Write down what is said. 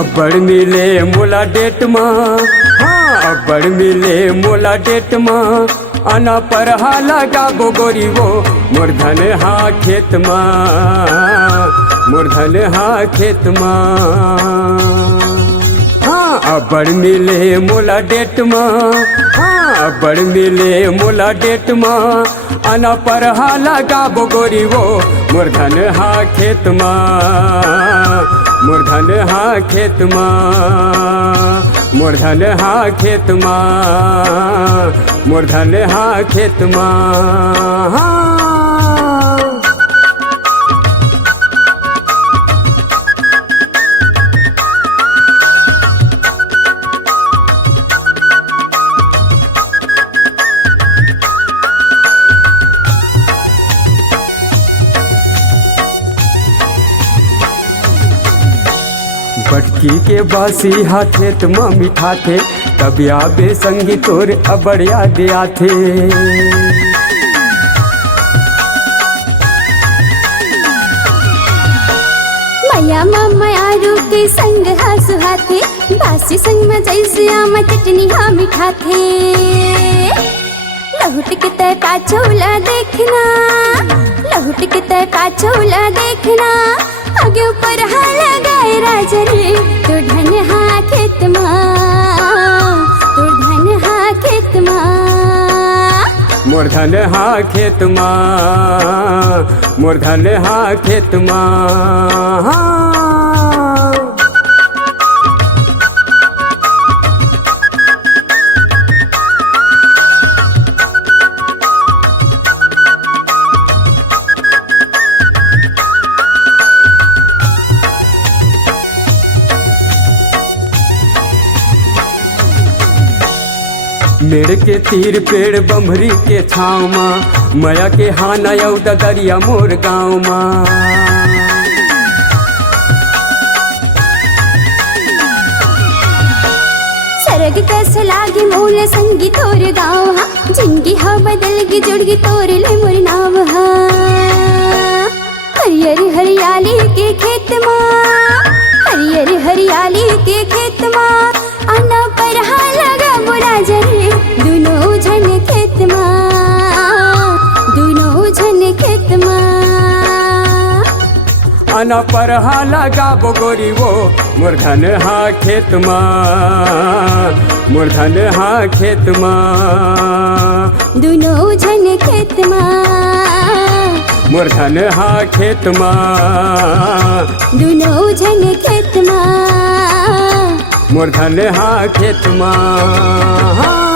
अब्बड़ मिले मोला डेट माँ, हाँ अब्बड़ मिले मोला डेट माँ। आना पर हा लगाबो गोरी वो मूर्धन हा खेत माँ, मूर्धन हा खेत माँ। हाँ अब्बड़ मिले मोला डेट माँ, हाँ अब्बड़ मिले मोला डेट माँ। आना पर हा लगाबो गोरी वो मूर्धन हा खेत माँ, मूर्धन हा खेत माँ, मूर्धन हा खेत माँ, मूर्धन हा खेत माँ। हाँ बटकी के बासी हाथेत माँ मिठा थे, तब आबे संगी तोर अबड़ याद आथे। मैया मामा यारू के संग हा सुहाथे, बासी संग में जैसे आम चटनी हा मिठा थे। लहुट के तय पाछोला देखना, लहुट के तय पाछोला देखना। आगे ऊपर हा लगाए राजा रे तो धन हा खेत माँ, तो धन हा खेत माँ। मूर्धन हा खेत माँ, मूर्धन हा खेत माँ। हाँ मेड़ के तीर पेड़ बम्हरी के छाँव माँ, मया के हाना यौ दरिया मोर गाँव माँ। सरग कैसे लागे मोल संगी तोर गाँव हा, जिंदगी हा बदल गी जुड़गी तोर ले मोर नाम हा। हरियर हरियाली के खेत माँ, हरियर हरियाली के खेत माँ। आना पर हा लगा बोला जरे दोनों जन खेत माँ, दोनों जन खेत माँ। आना पर हा लगाबो गोरी वो मूर्धन हा खेत माँ, मूर्धन हा खेत माँ। दोनों जन खेत माँ, मूर्धन हा खेत माँ, दोनों जन खेत माँ। मूर्धन हा खेत माँ। हाँ